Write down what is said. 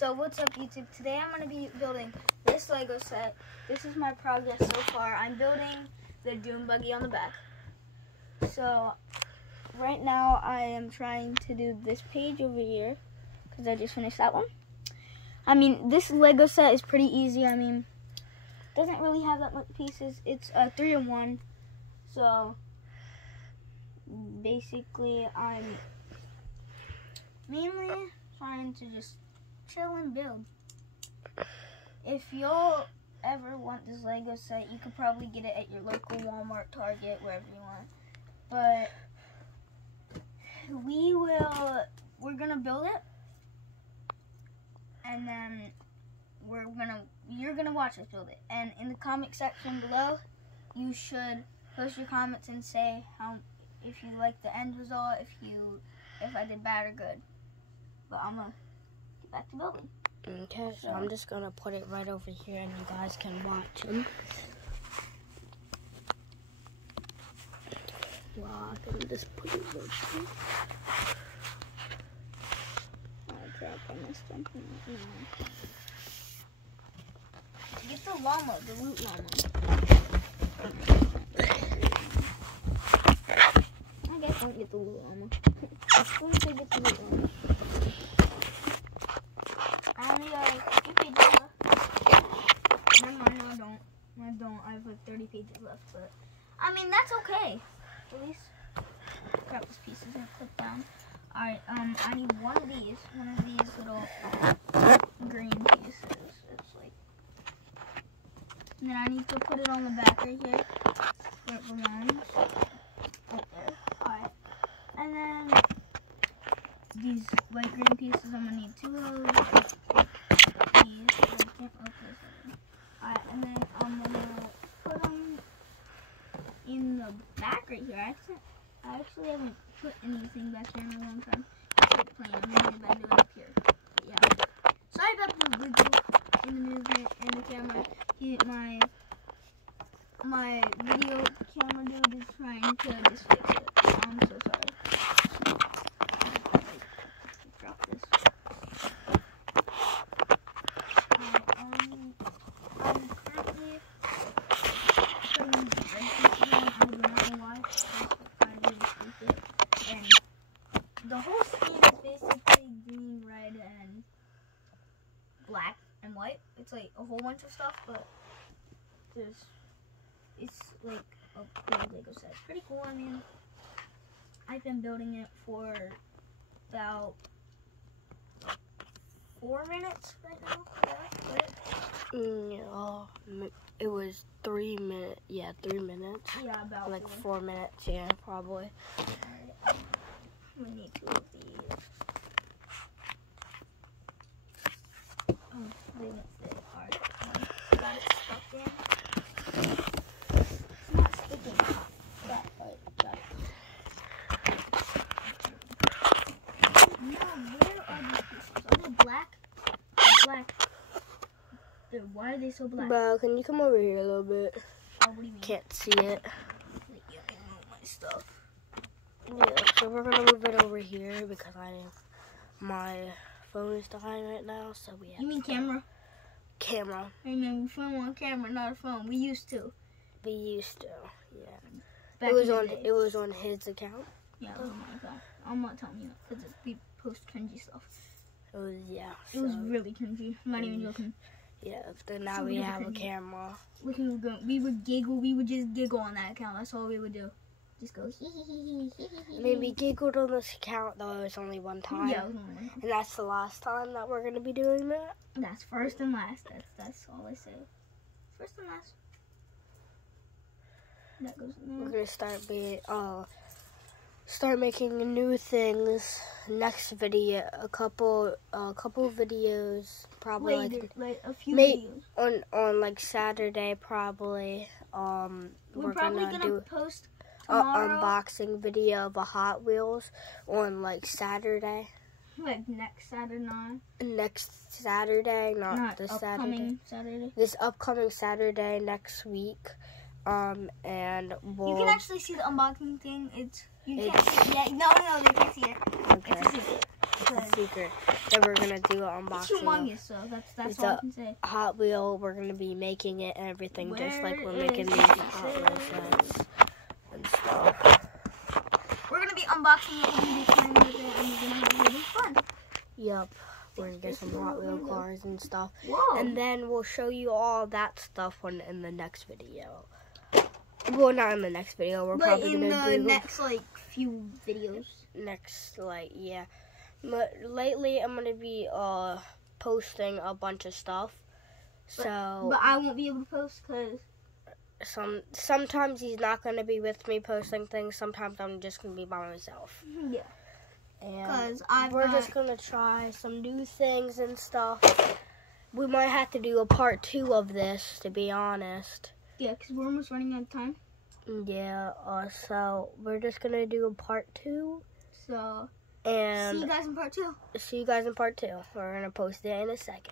So what's up, YouTube? Today I'm going to be building this Lego set. This is my progress so far. I'm building the Doom buggy on the back. So right now I am trying to do this page over here because I just finished that one. I mean, this Lego set is pretty easy. I mean, it doesn't really have that much pieces. It's 3-in-1. So basically I'm mainly trying to just chill and build. If you'll ever want this Lego set, you could probably get it at your local Walmart, Target, wherever you want. But we're gonna build it, and then you're gonna watch us build it. And in the comment section below, you should post your comments and say if you like the end result, if I did bad or good. But I'm gonna get back to building. Okay, so I'm just gonna put it right over here and you guys can watch them. Well, I can just put it right here. Oh crap, I missed something. Get the llama, the loot llama. I guess I'll get the loot llama. I'm going to get the loot llama. I only got like a few pages left. Never mind, no, I don't. I have like 30 pages left, but I mean, that's okay. At least grab this pieces and clip down. Alright, I need one of these little green pieces. It's like, and then I need to put it on the back right here where it belongs. Right there. Alright. And then these light green pieces, I'm gonna need 2 of those. These, I can't open this. Alright, and then I'm gonna put them in the back right here. I actually haven't put anything back here in a long time. It's like plain. I'm gonna get back to it up here. But yeah. Sorry about the wiggle in the movement and the camera. My video camera dude is trying to just fix it. I'm so sorry. Drop this. I'm currently putting the red pieces on. I do not know why. I really stupid. And the whole screen is basically green, red, and black and white. It's like a whole bunch of stuff, but it's like a cool Lego set. It's pretty cool. I mean, I've been building it for about 4 minutes right now. Yeah, it was 3 minutes. Yeah, 3 minutes. Yeah, about like 4 minutes. Yeah, probably. Alright, we need 2 of these. Oh, they didn't fit. Alright, got it stuck in. It's not sticking. Got it. No, where are these pieces? Are they black? They're black. Why are they so black? Bro, can you come over here a little bit? Oh, what do you mean? Can't see it. Wait, you can move my stuff. Yeah, so we're gonna move it over here because my phone is dying right now, so we have. You mean camera? Camera. I mean, we film on camera, not a phone. We used to. We used to, yeah. Back It was in on his account. Yeah, oh my god. I'm not telling you because we post cringy stuff. It was, yeah. It was really cringy. I'm not even joking. Yeah, then now we have a camera. We would giggle. We would just giggle on that account. That's all we would do. Just go hee hee hee hee hee. I mean, we giggled on this account, though it was only one time. Yeah, it was only one time. And that's the last time that we're going to be doing that? That's first and last. That's all I say. First and last. That goes in there. We're going to start making new things next video. A couple videos, probably like a few videos. on like Saturday, probably. We're probably gonna do post an tomorrow. unboxing video of a Hot Wheels on like Saturday. Like next Saturday. Next Saturday, not this Saturday. This upcoming Saturday next week. And you can actually see the unboxing thing. You can't see it yet. No, they can't see it. Okay. It's a secret that we're gonna do an It's unboxing. humongous, so that's all I can say. Hot Wheel. We're gonna be making it and everything, just like we're Where making is these it? Hot Wheel sets and stuff. We're gonna be unboxing it. We're gonna be playing with it, and we're gonna have really fun. Yep. We're gonna get some Hot Wheel cars and stuff. Whoa. And then we'll show you all that stuff in the next video. Well, not in the next video. We're probably in gonna the do next like few videos. next, like, yeah. But lately, I'm gonna be posting a bunch of stuff. But I won't be able to post because sometimes he's not gonna be with me posting things. Sometimes I'm just gonna be by myself. Yeah. And we're just gonna try some new things and stuff. We might have to do a part 2 of this, to be honest. Yeah, because we're almost running out of time. Yeah, so we're just gonna do a part 2. So, and see you guys in part 2. See you guys in part 2. We're gonna post it in a second.